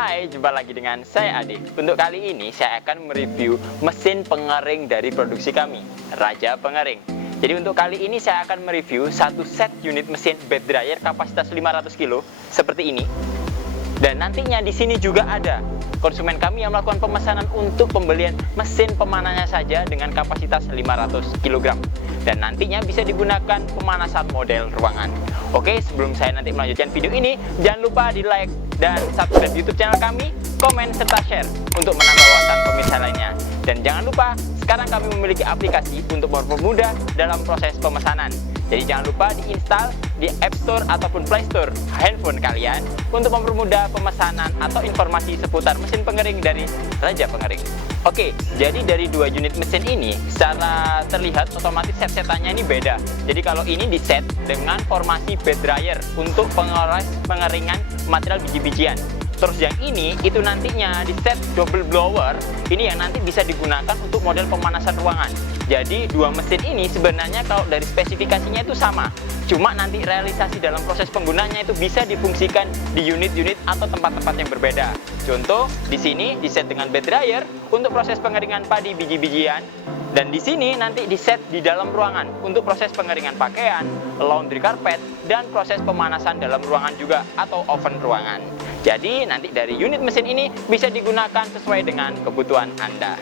Hai, jumpa lagi dengan saya Ade. Untuk kali ini saya akan mereview mesin pengering dari produksi kami, Raja Pengering. Jadi untuk kali ini saya akan mereview satu set unit mesin bed dryer kapasitas 500 kg seperti ini. Dan nantinya di sini juga ada konsumen kami yang melakukan pemesanan untuk pembelian mesin pemanasnya saja dengan kapasitas 500 kg. Dan nantinya bisa digunakan pemanasan model ruangan. Oke, sebelum saya nanti melanjutkan video ini, jangan lupa di like dan subscribe YouTube channel kami, komen serta share untuk menambah wawasan pemirsa lainnya. Dan jangan lupa, sekarang kami memiliki aplikasi untuk mempermudah dalam proses pemesanan. Jadi jangan lupa diinstal di App Store ataupun Play Store handphone kalian untuk mempermudah pemesanan atau informasi seputar mesin pengering dari Raja Pengering. Oke, jadi dari dua unit mesin ini secara terlihat otomatis set-setannya ini beda. Jadi kalau ini diset dengan formasi bed dryer untuk pengeringan material biji-bijian. Terus yang ini itu nantinya di set double blower, ini yang nanti bisa digunakan untuk model pemanasan ruangan. Jadi dua mesin ini sebenarnya kalau dari spesifikasinya itu sama, cuma nanti realisasi dalam proses penggunaannya itu bisa difungsikan di unit-unit atau tempat-tempat yang berbeda. Contoh di sini di set dengan bed dryer untuk proses pengeringan padi biji-bijian, dan di sini nanti di set di dalam ruangan untuk proses pengeringan pakaian, laundry carpet, dan proses pemanasan dalam ruangan juga atau oven ruangan. Jadi nanti dari unit mesin ini bisa digunakan sesuai dengan kebutuhan Anda.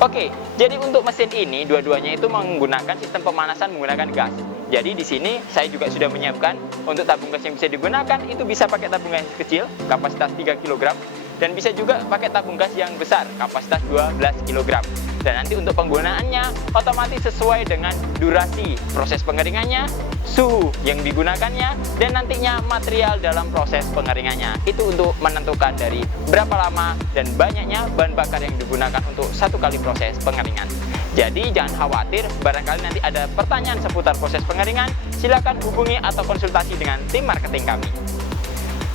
Oke, jadi untuk mesin ini dua-duanya itu menggunakan sistem pemanasan menggunakan gas. Jadi di sini saya juga sudah menyiapkan untuk tabung gas yang bisa digunakan itu bisa pakai tabung gas kecil kapasitas 3 kg dan bisa juga pakai tabung gas yang besar kapasitas 12 kg. Dan nanti untuk penggunaannya otomatis sesuai dengan durasi proses pengeringannya, suhu yang digunakannya, dan nantinya material dalam proses pengeringannya. Itu untuk menentukan dari berapa lama dan banyaknya bahan bakar yang digunakan untuk satu kali proses pengeringan. Jadi jangan khawatir, barangkali nanti ada pertanyaan seputar proses pengeringan, silakan hubungi atau konsultasi dengan tim marketing kami.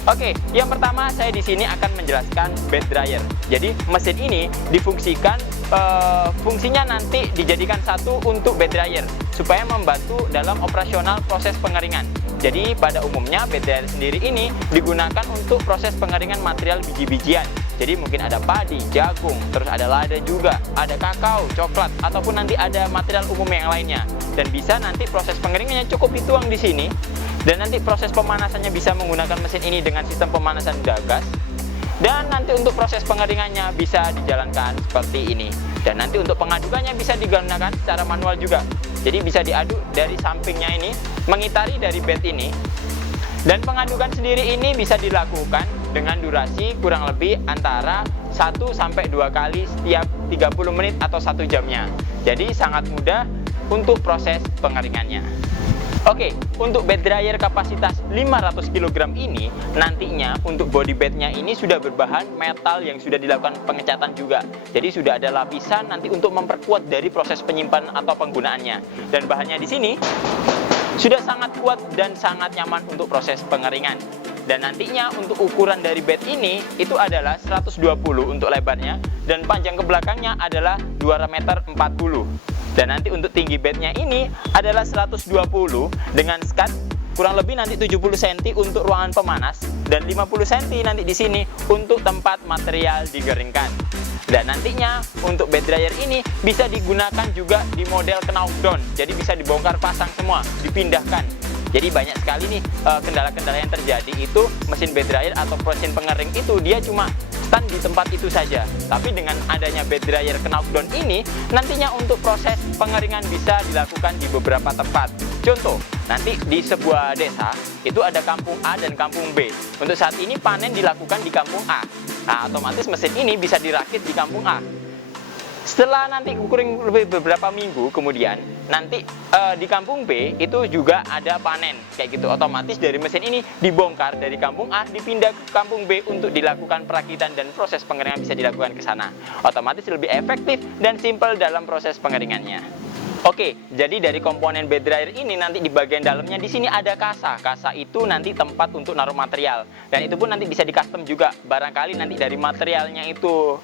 Oke, yang pertama saya di sini akan menjelaskan bed dryer. Jadi mesin ini difungsikan, fungsinya nanti dijadikan satu untuk bed dryer supaya membantu dalam operasional proses pengeringan. Jadi pada umumnya bed dryer sendiri ini digunakan untuk proses pengeringan material biji-bijian. Jadi mungkin ada padi, jagung, terus ada lada juga, ada kakao, coklat, ataupun nanti ada material umum yang lainnya. Dan bisa nanti proses pengeringannya cukup dituang di sini. Dan nanti proses pemanasannya bisa menggunakan mesin ini dengan sistem pemanasan gas. Dan nanti untuk proses pengeringannya bisa dijalankan seperti ini. Dan nanti untuk pengadukannya bisa digunakan secara manual juga. Jadi bisa diaduk dari sampingnya ini, mengitari dari bed ini. Dan pengadukan sendiri ini bisa dilakukan dengan durasi kurang lebih antara 1-2 kali setiap 30 menit atau 1 jamnya. Jadi sangat mudah untuk proses pengeringannya. Oke, untuk bed dryer kapasitas 500 kg ini nantinya untuk body bednya ini sudah berbahan metal yang sudah dilakukan pengecatan juga. Jadi sudah ada lapisan nanti untuk memperkuat dari proses penyimpanan atau penggunaannya. Dan bahannya di sini sudah sangat kuat dan sangat nyaman untuk proses pengeringan. Dan nantinya untuk ukuran dari bed ini itu adalah 120 untuk lebarnya dan panjang ke belakangnya adalah 2,40 meter. Dan nanti untuk tinggi bednya ini adalah 120 dengan skat kurang lebih nanti 70 cm untuk ruangan pemanas dan 50 cm nanti di sini untuk tempat material dikeringkan. Dan nantinya untuk bed dryer ini bisa digunakan juga di model knockdown. Jadi bisa dibongkar pasang semua, dipindahkan. Jadi banyak sekali nih kendala-kendala yang terjadi itu mesin bed dryer atau mesin pengering itu dia cuma stand di tempat itu saja. Tapi dengan adanya bed dryer knockdown ini nantinya untuk proses pengeringan bisa dilakukan di beberapa tempat. Contoh, nanti di sebuah desa itu ada kampung A dan kampung B. Untuk saat ini panen dilakukan di kampung A. Nah, otomatis mesin ini bisa dirakit di kampung A. Setelah nanti kurang lebih beberapa minggu kemudian, nanti di kampung B itu juga ada panen. Kayak gitu, otomatis dari mesin ini dibongkar dari kampung A, dipindah ke kampung B untuk dilakukan perakitan dan proses pengeringan bisa dilakukan ke sana. Otomatis lebih efektif dan simpel dalam proses pengeringannya. Oke, jadi dari komponen bed dryer ini nanti di bagian dalamnya di sini ada kasa. Kasa itu nanti tempat untuk naruh material. Dan itu pun nanti bisa di custom juga. Barangkali nanti dari materialnya itu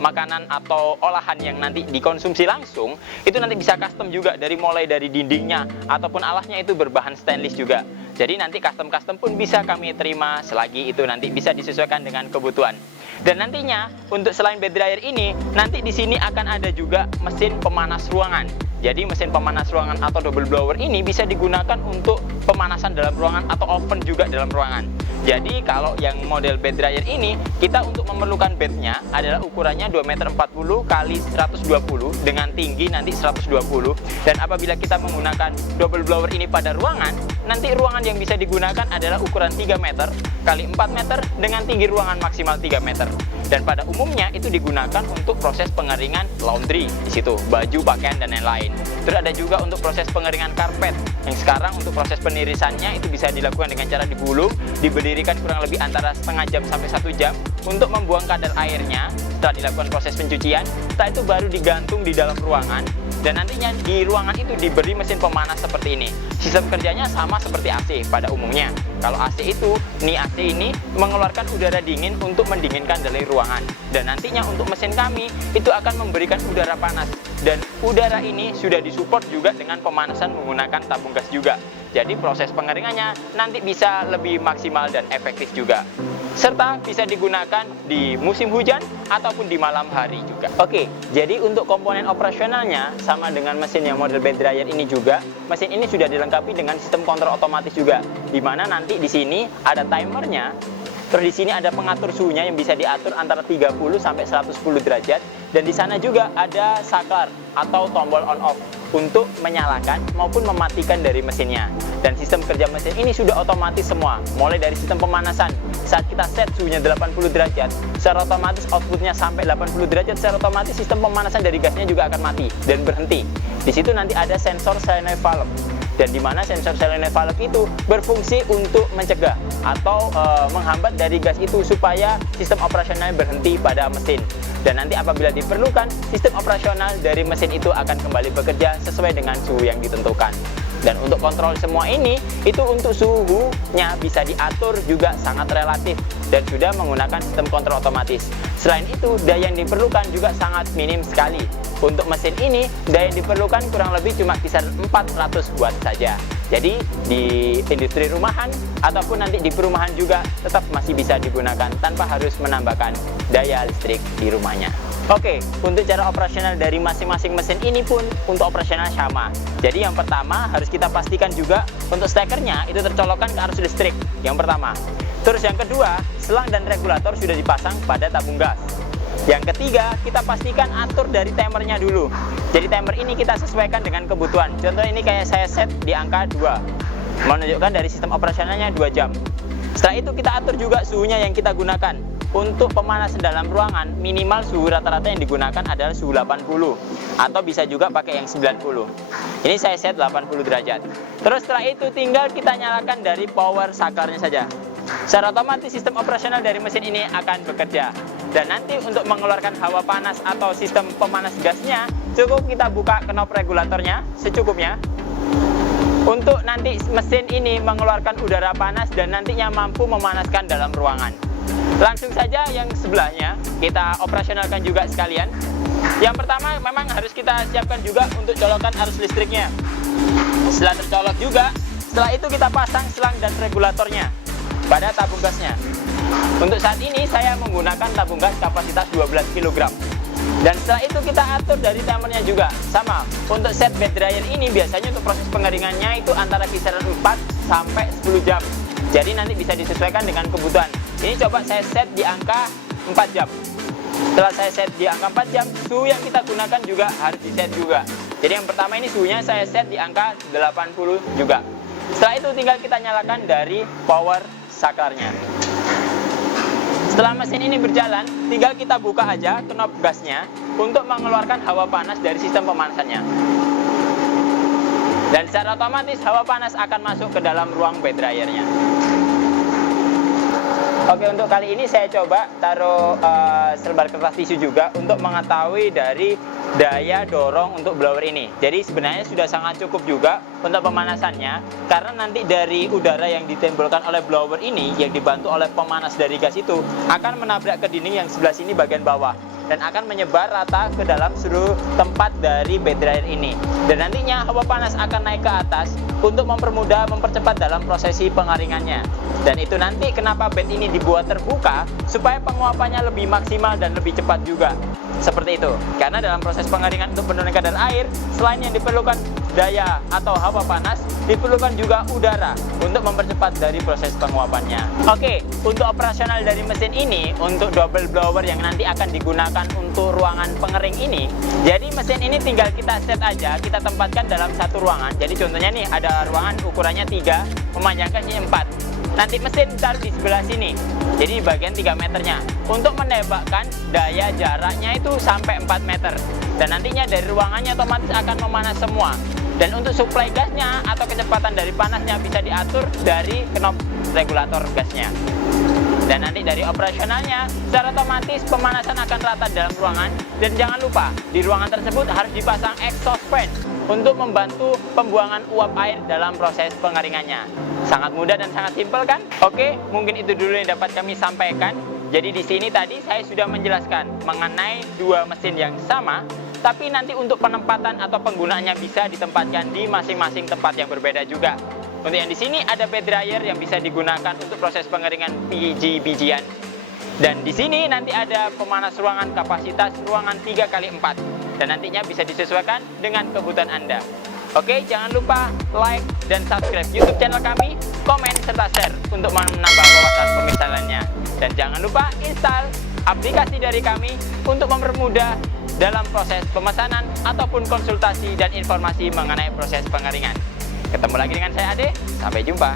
makanan atau olahan yang nanti dikonsumsi langsung, itu nanti bisa custom juga mulai dari dindingnya ataupun alasnya itu berbahan stainless juga. Jadi nanti custom pun bisa kami terima selagi itu nanti bisa disesuaikan dengan kebutuhan. Dan nantinya untuk selain bed dryer ini, nanti di sini akan ada juga mesin pemanas ruangan. Jadi mesin pemanas ruangan atau double blower ini bisa digunakan untuk pemanasan dalam ruangan atau oven juga dalam ruangan. Jadi kalau yang model bed dryer ini, kita untuk memerlukan bednya adalah ukurannya 2,40 m x 120 dengan tinggi nanti 120. Dan apabila kita menggunakan double blower ini pada ruangan, nanti ruangan yang bisa digunakan adalah ukuran 3 meter x 4 meter dengan tinggi ruangan maksimal 3 meter. Dan pada umumnya itu digunakan untuk proses pengeringan laundry di situ, baju, pakaian dan lain-lain. Terus ada juga untuk proses pengeringan karpet yang sekarang untuk proses penirisannya itu bisa dilakukan dengan cara digulung, diberdirikan kurang lebih antara setengah jam sampai 1 jam untuk membuang kadar airnya. Setelah dilakukan proses pencucian, setelah itu baru digantung di dalam ruangan. Dan nantinya di ruangan itu diberi mesin pemanas seperti ini. Sistem kerjanya sama seperti AC pada umumnya. Kalau AC itu, AC ini mengeluarkan udara dingin untuk mendinginkan dari ruangan. Dan nantinya untuk mesin kami itu akan memberikan udara panas. Dan udara ini sudah disupport juga dengan pemanasan menggunakan tabung gas juga. Jadi proses pengeringannya nanti bisa lebih maksimal dan efektif juga. Serta bisa digunakan di musim hujan ataupun di malam hari juga. Oke, jadi untuk komponen operasionalnya sama dengan mesin yang model bed dryer ini juga, mesin ini sudah dilengkapi dengan sistem kontrol otomatis juga, di mana nanti di sini ada timernya. Terus di sini ada pengatur suhunya yang bisa diatur antara 30 sampai 110 derajat, dan di sana juga ada saklar atau tombol on off untuk menyalakan maupun mematikan dari mesinnya. Dan sistem kerja mesin ini sudah otomatis semua, mulai dari sistem pemanasan. Saat kita set suhunya 80 derajat, secara otomatis outputnya sampai 80 derajat, secara otomatis sistem pemanasan dari gasnya juga akan mati dan berhenti. Di situ nanti ada sensor solenoid valve, dan di mana sensor solenoid valve itu berfungsi untuk mencegah atau menghambat dari gas itu supaya sistem operasionalnya berhenti pada mesin. Dan nanti apabila diperlukan, sistem operasional dari mesin itu akan kembali bekerja sesuai dengan suhu yang ditentukan. Dan untuk kontrol semua ini, itu untuk suhunya bisa diatur juga sangat relatif dan sudah menggunakan sistem kontrol otomatis. Selain itu, daya yang diperlukan juga sangat minim sekali. Untuk mesin ini, daya yang diperlukan kurang lebih cuma kisaran 400 watt saja. Jadi di industri rumahan ataupun nanti di perumahan juga tetap masih bisa digunakan tanpa harus menambahkan daya listrik di rumahnya. Oke, untuk cara operasional dari masing-masing mesin ini pun untuk operasional sama. Jadi yang pertama harus kita pastikan juga untuk stekernya itu tercolokkan ke arus listrik yang pertama. Terus yang kedua, selang dan regulator sudah dipasang pada tabung gas. Yang ketiga, kita pastikan atur dari timernya dulu. Jadi timer ini kita sesuaikan dengan kebutuhan. Contoh ini kayak saya set di angka 2, menunjukkan dari sistem operasionalnya 2 jam. Setelah itu kita atur juga suhunya yang kita gunakan. Untuk pemanasan dalam ruangan, minimal suhu rata-rata yang digunakan adalah suhu 80, atau bisa juga pakai yang 90. Ini saya set 80 derajat. Terus setelah itu tinggal kita nyalakan dari power saklarnya saja. Secara otomatis sistem operasional dari mesin ini akan bekerja. Dan nanti untuk mengeluarkan hawa panas atau sistem pemanas gasnya, cukup kita buka knob regulatornya secukupnya. Untuk nanti mesin ini mengeluarkan udara panas dan nantinya mampu memanaskan dalam ruangan. Langsung saja yang sebelahnya kita operasionalkan juga sekalian. Yang pertama memang harus kita siapkan juga untuk colokan arus listriknya. Setelah tercolok juga, setelah itu kita pasang selang dan regulatornya pada tabung gasnya. Untuk saat ini saya menggunakan tabung gas kapasitas 12 kg. Dan setelah itu kita atur dari timernya juga. Sama, untuk set bed dryer ini biasanya untuk proses pengeringannya itu antara kisaran 4 sampai 10 jam. Jadi nanti bisa disesuaikan dengan kebutuhan. Ini coba saya set di angka 4 jam. Setelah saya set di angka 4 jam, suhu yang kita gunakan juga harus di set juga. Jadi yang pertama ini suhunya saya set di angka 80 juga. Setelah itu tinggal kita nyalakan dari power saklarnya. Setelah mesin ini berjalan, tinggal kita buka aja knob gasnya untuk mengeluarkan hawa panas dari sistem pemanasannya. Dan secara otomatis hawa panas akan masuk ke dalam ruang bed dryernya. Oke, untuk kali ini saya coba taruh selebar kertas tisu juga untuk mengetahui dari daya dorong untuk blower ini. Jadi sebenarnya sudah sangat cukup juga untuk pemanasannya, karena nanti dari udara yang ditimbulkan oleh blower ini yang dibantu oleh pemanas dari gas itu akan menabrak ke dinding yang sebelah sini bagian bawah dan akan menyebar rata ke dalam seluruh tempat dari bed dryer ini. Dan nantinya hawa panas akan naik ke atas untuk mempermudah, mempercepat dalam prosesi pengaringannya. Dan itu nanti kenapa bed ini dibuat terbuka, supaya penguapannya lebih maksimal dan lebih cepat juga. Seperti itu. Karena dalam proses pengeringan untuk penurunan kadar air, selain yang diperlukan daya atau hawa panas, diperlukan juga udara untuk mempercepat dari proses penguapannya. Oke, untuk operasional dari mesin ini, untuk double blower yang nanti akan digunakan untuk ruangan pengering ini, jadi mesin ini tinggal kita set aja, kita tempatkan dalam satu ruangan. Jadi contohnya nih, ada ruangan ukurannya 3, memanjangkannya 4. Nanti mesin taruh di sebelah sini, jadi di bagian 3 meternya, untuk menembakkan daya jaraknya itu sampai 4 meter. Dan nantinya dari ruangannya otomatis akan memanas semua. Dan untuk suplai gasnya atau kecepatan dari panasnya bisa diatur dari knob regulator gasnya. Dan nanti dari operasionalnya, secara otomatis pemanasan akan rata dalam ruangan. Dan jangan lupa, di ruangan tersebut harus dipasang exhaust fan untuk membantu pembuangan uap air dalam proses pengeringannya. Sangat mudah dan sangat simpel kan? Oke, mungkin itu dulu yang dapat kami sampaikan. Jadi di sini tadi saya sudah menjelaskan mengenai dua mesin yang sama, tapi nanti untuk penempatan atau penggunaannya bisa ditempatkan di masing-masing tempat yang berbeda juga. Untuk yang di sini ada bed dryer yang bisa digunakan untuk proses pengeringan biji-bijian. Dan di sini nanti ada pemanas ruangan kapasitas ruangan 3x4. Dan nantinya bisa disesuaikan dengan kebutuhan Anda. Oke, jangan lupa like dan subscribe YouTube channel kami, komen serta share untuk menambah wawasan pemisalannya. Dan jangan lupa install aplikasi dari kami untuk mempermudah dalam proses pemesanan ataupun konsultasi dan informasi mengenai proses pengeringan. Ketemu lagi dengan saya Ade, sampai jumpa.